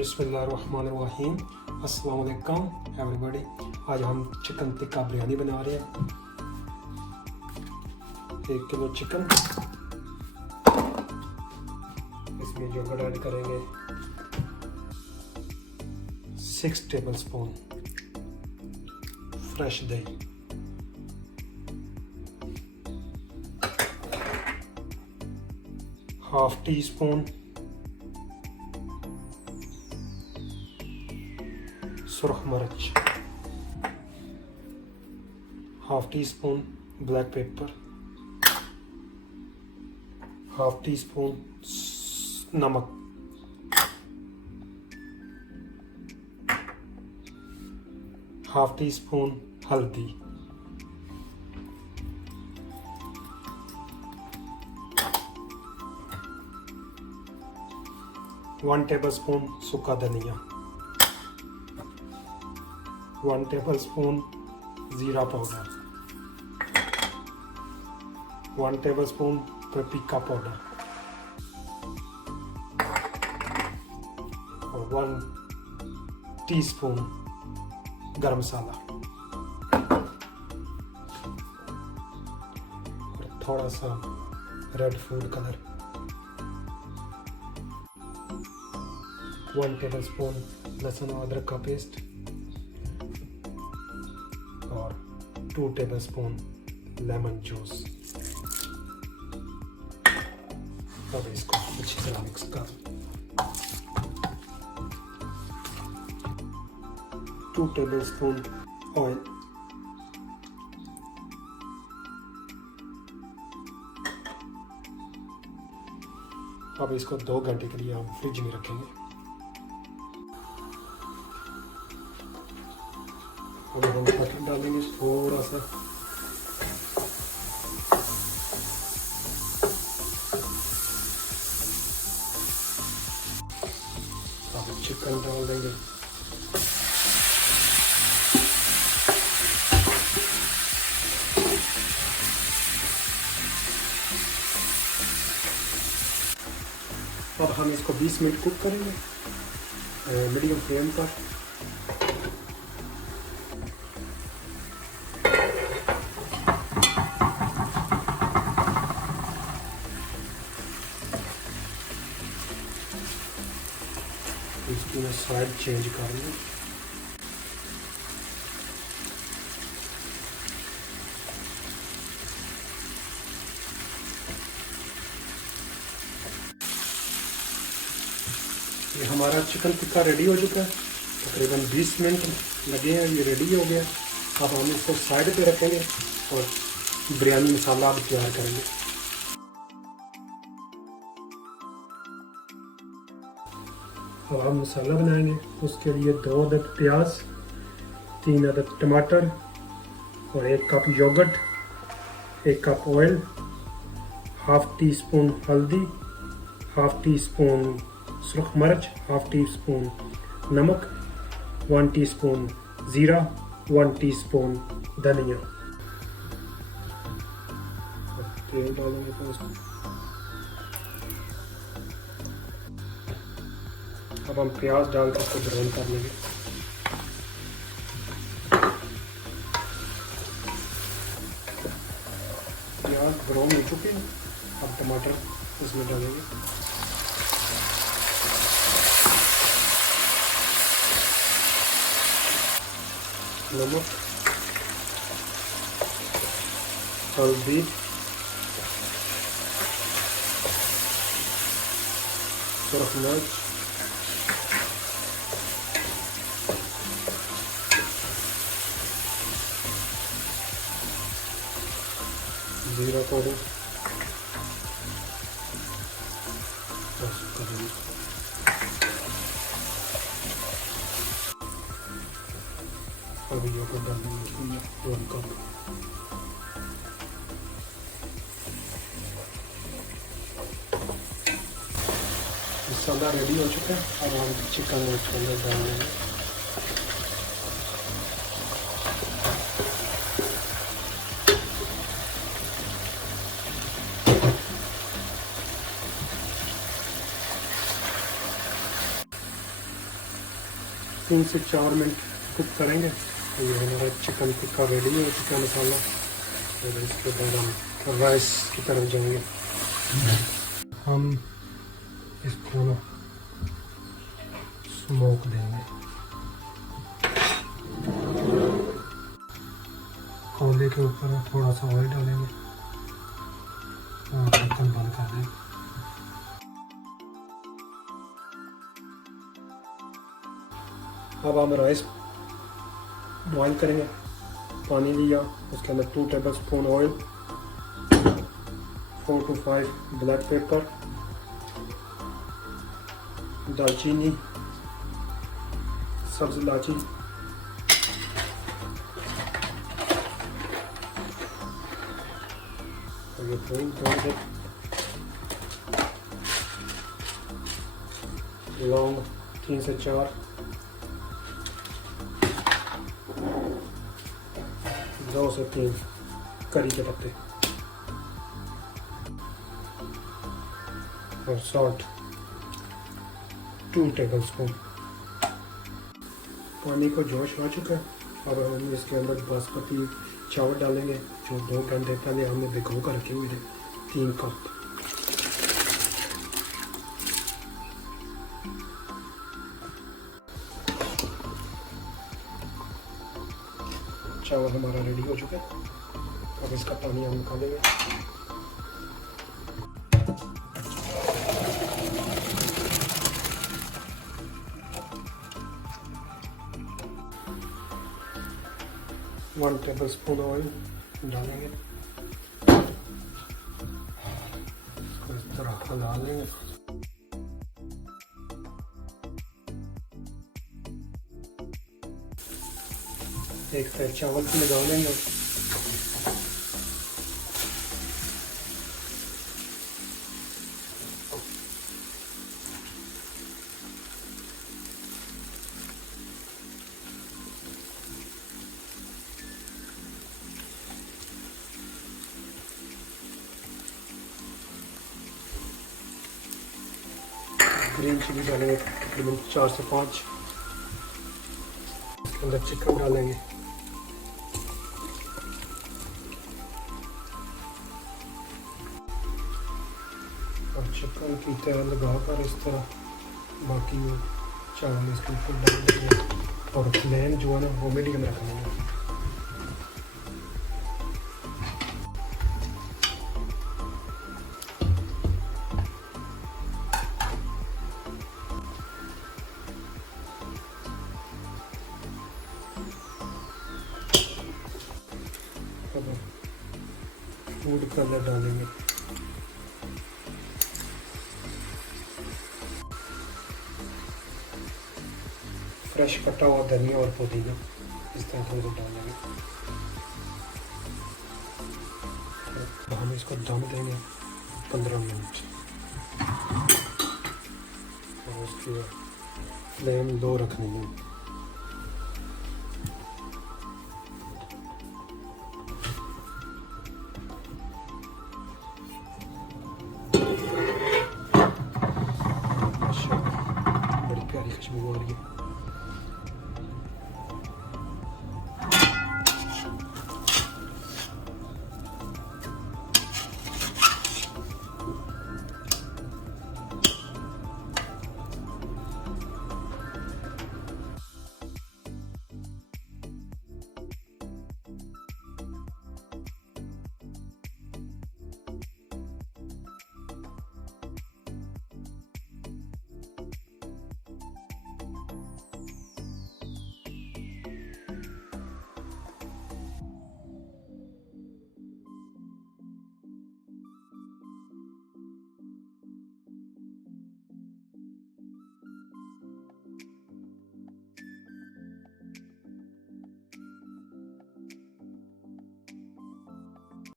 बिस्मिल्लाहिर्रहमानिर्रहीम। अस्सलाम वालेकुम एवरीबॉडी। आज हम चिकन टिक्का बिरयानी बना रहे हैं। 1 किलो चिकन, इसमें योगर्ट ऐड करेंगे 6 टेबलस्पून फ्रेश दही, हाफ टी स्पून सुरख मिर्च, half tea spoon black pepper, half tea spoon नमक, हाफ टी स्पून हल्दी, वन टेबल स्पून सूखा धनिया, 1 टेबलस्पून जीरा पाउडर, 1 टेबलस्पून paprika पाउडर और 1 टीस्पून गरम मसाला और थोड़ा सा रेड फूड कलर, 1 टेबलस्पून लहसुन और अदरक का पेस्ट और 2 टेबलस्पून लेमन जूस। अब इसको अच्छी तरह मिक्स कर 2 टेबलस्पून ऑयल, अब इसको 2 घंटे के लिए हम फ्रिज में रखेंगे। अब हम बटर डालेंगे थोड़ा सा, अब चिकन डाल देंगे, अब हम इसको 20 मिनट कुक करेंगे मीडियम फ्लेम पर। इसकी मैं साइड चेंज कर लूँ। ये हमारा चिकन टिक्का रेडी हो चुका है, तकरीबन 20 मिनट लगे हैं, ये रेडी हो गया। अब हम इसको साइड पे रखेंगे और बिरयानी मसाला भी तैयार करेंगे। अब हम मसाला बनाएंगे, उसके लिए 2 अदद प्याज, 3 अदद टमाटर और 1 cup yogurt, 1 cup oil, half teaspoon हल्दी, हाफ टी स्पून सुरख मिर्च, हाफ टी स्पून नमक, 1 टीस्पून ज़ीरा, 1 टीस्पून धनिया। तेल डालेंगे तो उसमें अब हम प्याज डालकर उसको ब्राउन कर लेंगे। प्याज ब्राउन हो चुके हैं, अब टमाटर इसमें डालेंगे। नमक, हल्दी, सुरख मिर्च, जीरा पाउडर, अभी योगर्ट डालेंगे 1 कप। मसाला रेडी हो चुका है, अब हम चिकन इसके अंदर डाल देंगे। 3 से 4 मिनट कुक करेंगे। तो ये हमारा चिकन टिक्का रेडी हो चुका है मसाला। और इसके बाद हम राइस की तरफ जाएंगे। हम इसको ना स्मोक देंगे। कोयले के ऊपर थोड़ा सा ऑयल डालेंगे और ढक्कन बंद कर देंगे। अब हम राइस बॉईल करेंगे। पानी लिया, उसके अंदर 2 tablespoon oil, 4 to 5 black pepper, दालचीनी, सब्ज इलायची, ये लौंग 3 से 4, 2 से 3 करी के पत्ते और सॉल्ट 2 टेबलस्पून। पानी को जोश आ चुका है। अब हम इसके अंदर बासमती चावल डालेंगे जो 2 घंटे पहले हमने भिगो कर रखे हुए थे, 3 कप। चावल हमारा रेडी हो चुका है। अब इसका पानी हम निकालेंगे। वन टेबलस्पून ऑयल डालेंगे, इसको इस तरह हिला लेंगे। एक साइड चावल की लगा लेंगे। ग्रीन चिली डालेंगे तकरीबन 4 से 5। इसके अंदर चिकन डालेंगे। और चिकन की तह लगाकर इस तरह बाकी चावल इसके ऊपर डाल देंगे और फ्लेम जो है ना वो मीडियम रखना है। फूड कलर डालेंगे। फ्रेश कटा हुआ धनिया और पुदीना इस तरह थोड़ा डालेंगे। तो हम इसको दम देंगे 15 मिनट और उसकी फ्लेम लो रखनी है। बड़ी प्यारी खुशबू आ रही है।